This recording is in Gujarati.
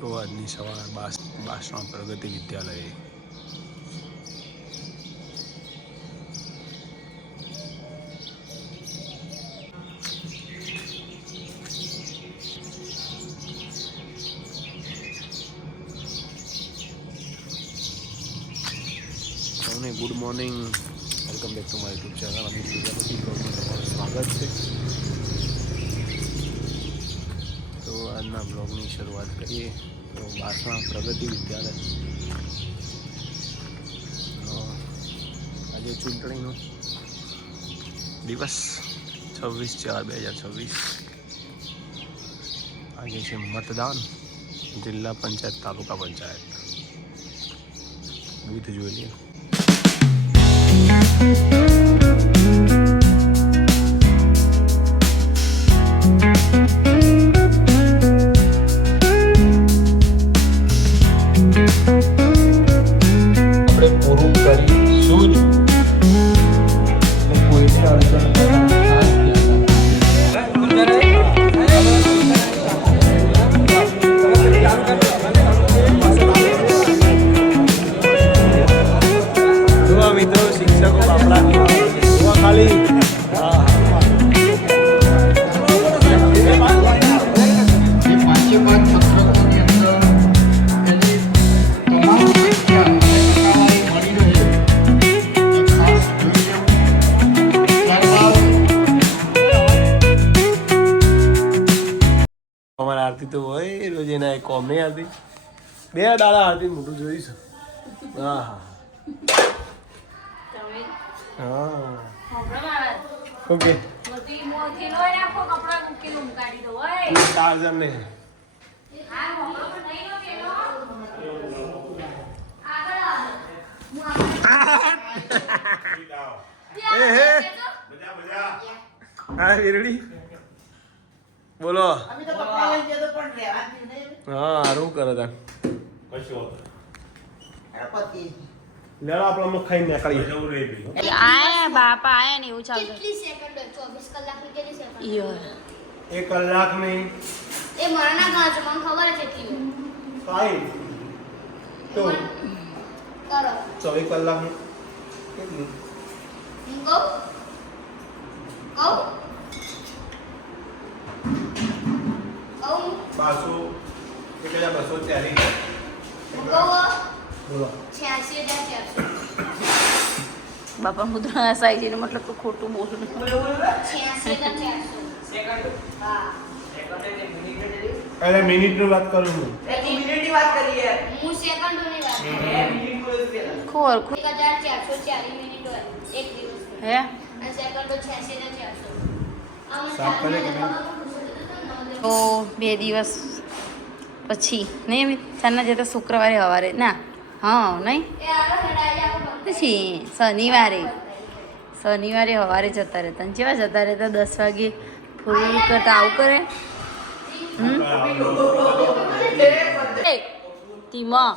તો આજની સવાર બાસણ પ્રગતિ વિદ્યાલય સૌને good morning, welcome back to my YouTube channel Amit Prajapati બ્લોગમાં તમારું સ્વાગત છે. તો આજના બ્લોગની શરૂઆત કરીએ તો બાસણા પ્રગતિ વિદ્યાલય. આજે ચૂંટણીનો દિવસ 26/4/2026. આજે છે મતદાન, જિલ્લા પંચાયત, તાલુકા પંચાયત. વિધ જોઈ લઈએ. મિત્રો શિક્ષકો આપણા ખાલી અમારા આરતી તો હોય રોજ એના કોમ નહીં આરતી, 2 દાડા આરતી મોટું જોઈશું. હા હા ઓકે ટાર્ઝન ને હા વીરડી બોલો. હા સારું કરે તા લેવા આપણે ખાઈ નીકળી આયા બાપા આયા ને એવું ચાલતું. કેટલી સેકન્ડ 24 કલાકની કેટલી સેકન્ડ? 1 કલાક નહીં એ મરના ગાંચ મને ખબર છે કેટલી કાઈ તો કરો 24 કલાક કેટલી ગો ગો ગો 240 ગો બોલો 86,400. બાપા મુદ્રા સાઈ છે મતલબ તો ખોટું બોલું 86,400 હા. અરે મિનિટની વાત કરું છું. મિનિટની વાત કરી યાર. હું સેકન્ડોની વાત કરું. મિનિટ બોલે પેલા. ખોર 1,440 મિનિટ હોય એક દિવસ હે અને સેકન્ડો 86,400. સાફ કરે કે નહીં? તો 2 દિવસ પછી નહીં અમે ચારના જતા શુક્રવારે સવારે ના હા નહીં એ આરો હેડાઈ આવો પછી શનિવારે સવારે જતા રહેતા અને જેવા જતા રહેતા 10 વાગે ફૂલ કરતા આવું કરે ટીમાં